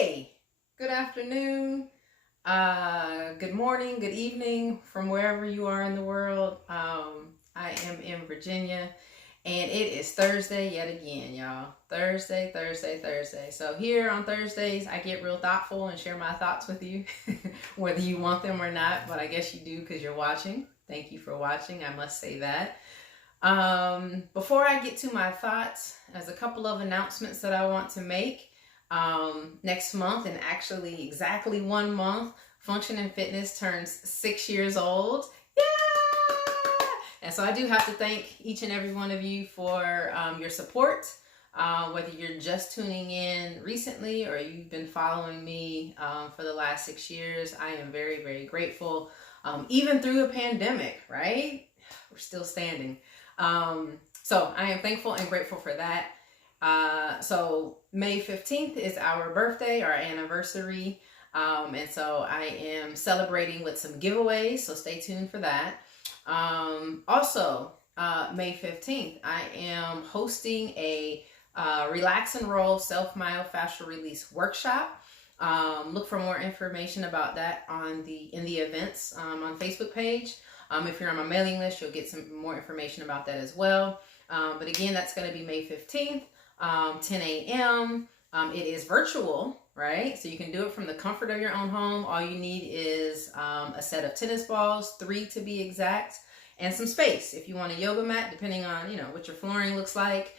Hey, good afternoon, good morning, good evening from wherever you are in the world. I am in Virginia and it is Thursday yet again, y'all. Thursday, Thursday, Thursday. So here on Thursdays, I get real thoughtful and share my thoughts with you, whether you want them or not, but I guess you do because you're watching. Thank you for watching. I must say that. Before I get to my thoughts, there's a couple of announcements that I want to make. Next month, and actually exactly 1 month, Function and Fitness turns 6 years old. Yeah! And so I do have to thank each and every one of you for your support. Whether you're just tuning in recently or you've been following me for the last 6 years, I am very, very grateful. Even through a pandemic, right? We're still standing. So I am thankful and grateful for that. So May 15th is our birthday, our anniversary. And so I am celebrating with some giveaways, so stay tuned for that. Also, May 15th, I am hosting a Relax and Roll Self-Myofascial Release workshop. Look for more information about that in the events on Facebook page. If you're on my mailing list, you'll get some more information about that as well. But again, that's going to be May 15th. 10 a.m. It is virtual, right? So you can do it from the comfort of your own home. All you need is a set of tennis balls, 3 to be exact, and some space. If you want a yoga mat, depending on what your flooring looks like,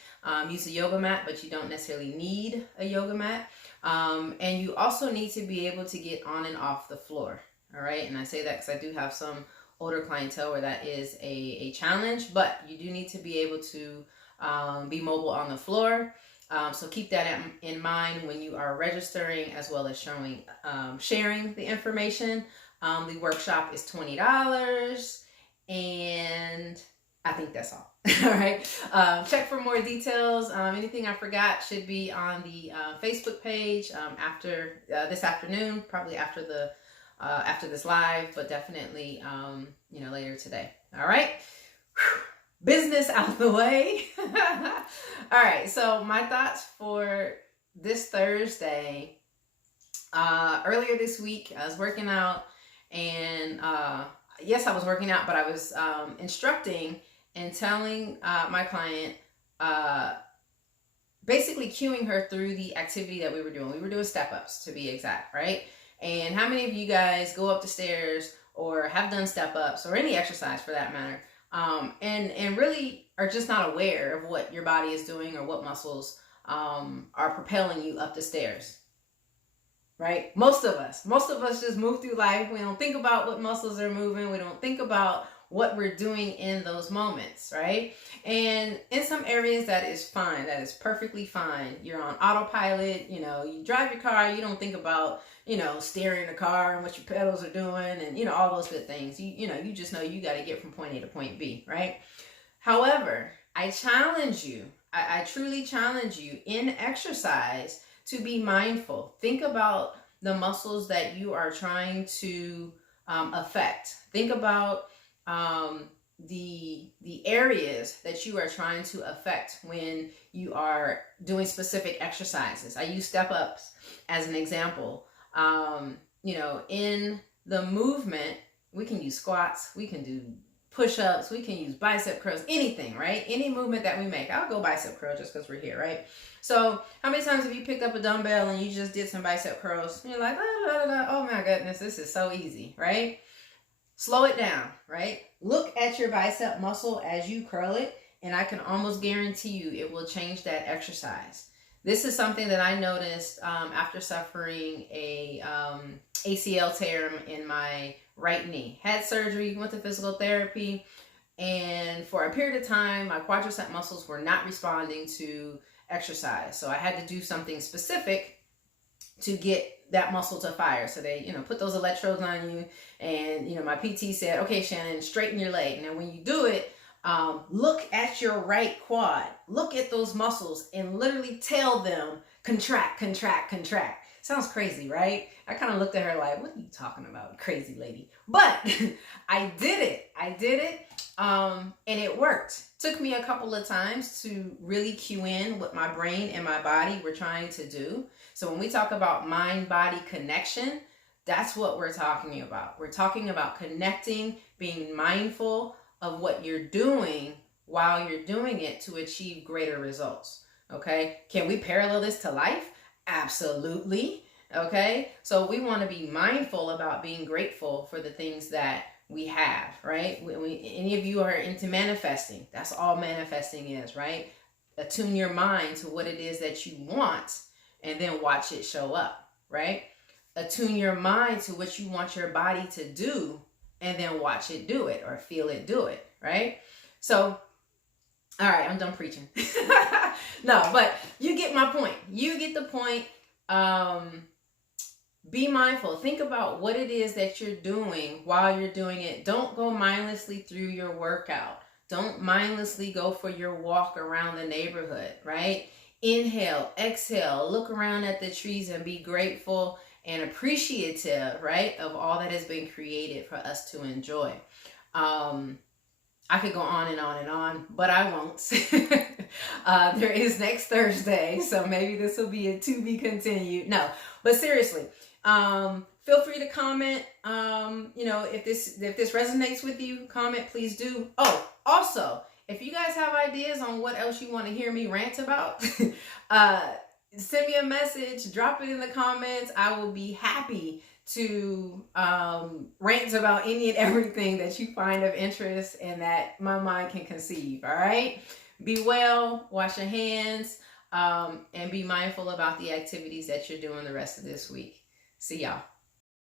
use a yoga mat, but you don't necessarily need a yoga mat. And you also need to be able to get on and off the floor, all right? And I say that because I do have some older clientele where that is a challenge, but you do need to be able to be mobile on the floor. So keep that in mind when you are registering, as well as sharing the information. The workshop is $20, and I think that's all. All right. Check for more details. Anything I forgot should be on the Facebook page after this afternoon, probably after this live, but definitely later today. All right. Whew. Business out the way. All right, so my thoughts for this Thursday. Earlier this week, I was working out, and yes, I was working out, but I was instructing and telling my client, basically cueing her through the activity that we were doing. We were doing step-ups, to be exact, right? And how many of you guys go up the stairs or have done step-ups or any exercise for that matter, and really are just not aware of what your body is doing or what muscles are propelling you up the stairs, right? Most of us just move through life. We don't think about what muscles are moving. We don't think about what we're doing in those moments, right? And in some areas that is fine. That is perfectly fine. You're on autopilot. You drive your car. You don't think about steering the car and what your pedals are doing and, all those good things. You just know you got to get from point A to point B, right? However, I challenge you, I truly challenge you in exercise to be mindful. Think about the muscles that you are trying to affect. Think about the areas that you are trying to affect when you are doing specific exercises. I use step-ups as an example. In the movement, we can use squats, we can do push-ups, we can use bicep curls, anything, right? Any movement that we make. I'll go bicep curl just because we're here, right? So how many times have you picked up a dumbbell and you just did some bicep curls and you're like, oh my goodness, this is so easy, right? Slow it down, right? Look at your bicep muscle as you curl it, and I can almost guarantee you it will change that exercise. This is something that I noticed after suffering a ACL tear in my right knee. Had surgery, went to physical therapy, and for a period of time, my quadricep muscles were not responding to exercise. So I had to do something specific to get that muscle to fire. So they, put those electrodes on you, and, my PT said, okay, Shannon, straighten your leg. Now, when you do it, look at your right quad, look at those muscles and literally tell them contract, contract, contract. Sounds crazy, right? I kind of looked at her like, what are you talking about, crazy lady? But I did it. And it worked. Took me a couple of times to really cue in what my brain and my body were trying to do. So when we talk about mind-body connection, that's what we're talking about. We're talking about connecting, being mindful of what you're doing while you're doing it to achieve greater results. Okay? Can we parallel this to life? Absolutely. Okay? So we want to be mindful about being grateful for the things that we have, right? Any of you are into manifesting. That's all manifesting is, right? Attune your mind to what it is that you want and then watch it show up, right? Attune your mind to what you want your body to do and then watch it do it or feel it do it, right? So, all right, I'm done preaching. No, but you get my point. You get the point. Be mindful. Think about what it is that you're doing while you're doing it. Don't go mindlessly through your workout. Don't mindlessly go for your walk around the neighborhood, right? Inhale, exhale, look around at the trees and be grateful and appreciative, right, of all that has been created for us to enjoy. I could go on and on and on, but I won't. There is next Thursday, so maybe this will be a to be continued. No, but seriously, feel free to comment. If this resonates with you, comment, please do. Oh, also, if you guys have ideas on what else you want to hear me rant about, send me a message, drop it in the comments. I will be happy to rant about any and everything that you find of interest and that my mind can conceive. All right? Be well, wash your hands, and be mindful about the activities that you're doing the rest of this week. See y'all.